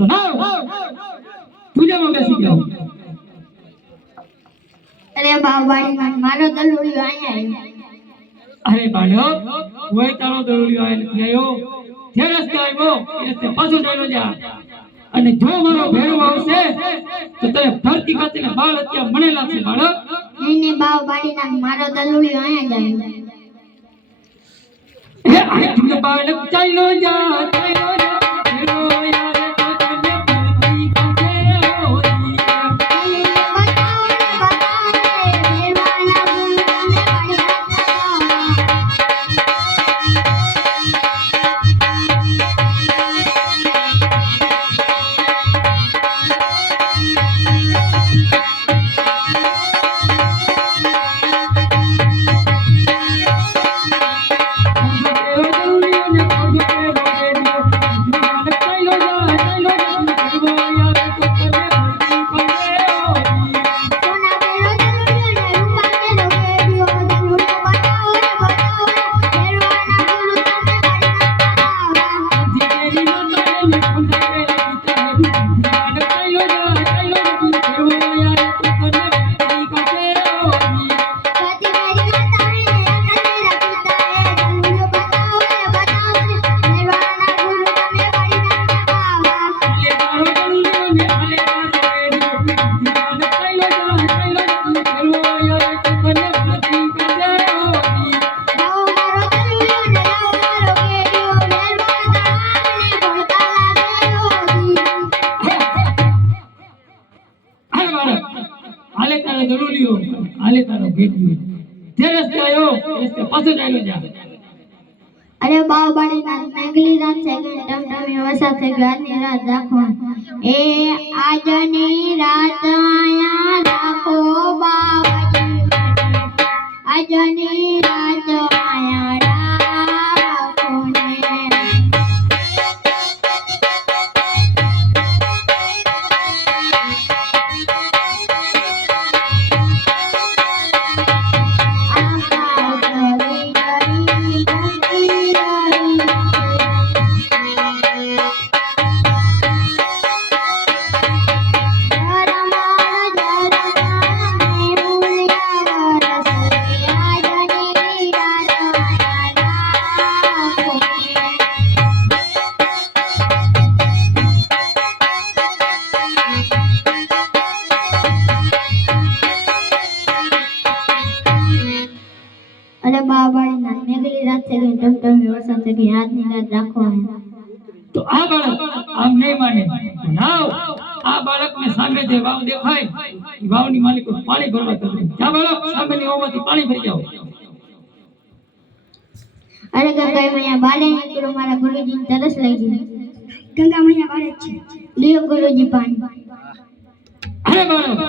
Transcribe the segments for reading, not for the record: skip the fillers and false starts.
તો ના પૂજામાં બેસી જાઓ. અરે બાબાડી મારો દલુડિયો અહીંયા આવ્યો. અરે બાળક કોઈ તારો દલુડિયો આય નથી આવ્યો. જે રસ્તે આવ્યો એ રસ્તે પાછો ચાલ્યો જા. અને જો મારો ભેરો આવશે તો તને ફરતી કાચીને બાળ હત્યા મને લાગશે બાળક. નહીં બાબાડી મારો દલુડિયો અહીંયા જ આવ્યો. હે આ તું બાળક ચાલ્યો જા ચાલ્યો જા. ભેરો યારે તો તને ફરતી કાચે હોરી. અરે બાબાડી મેઘલી રાત છે કે ટમટમી વરસાદ થઈ ગયો. આજની રાત રાખો એ આજની રાત આયા રાખો બાબાજી આજની રાત આયા રાખો ને. અરે બાબાડી મેઘલી રાત છે કે ટમટમી વરસાદ થઈ ગયો. આજની રાત રાખો તો આ બાળક આમ નહીં માને. નાવ આ બાળકને સામે જે વાવ દેખાય એ વાવની માલિકો પાણી ભરવા કરે. જા બાળક સામેની વાવમાંથી પાણી ભરી જાઓ. અરે ગંગા મૈયા બાલે નીકળો મારા ગુરુજીને તરસ લાગી. ગંગા મૈયા બારે છે. લ્યો ગુરુજી પાણી. અરે બાળક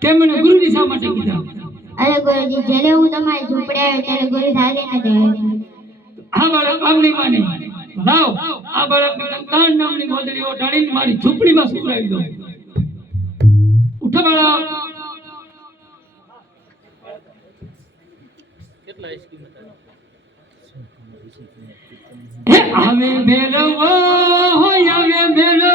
તે મને ગુરુજી શા માટે કીધા? અરે ગુરુજી જ્યારે હું તમારી ઝૂંપડે આવ્યો ત્યારે ગુરુ હાલે ન જાય. આ બાળક આમ નહીં માને. લાવ આ બાળકને કંકાન નામની મોદડી ઓઢાડીને મારી ઝૂંપડીમાં સુવડાવી દો. ઉઠો બાળક. કેટલા આઈસ્ક્રીમ હતા? આવે ભેરવો હોય આવે ભેરવો.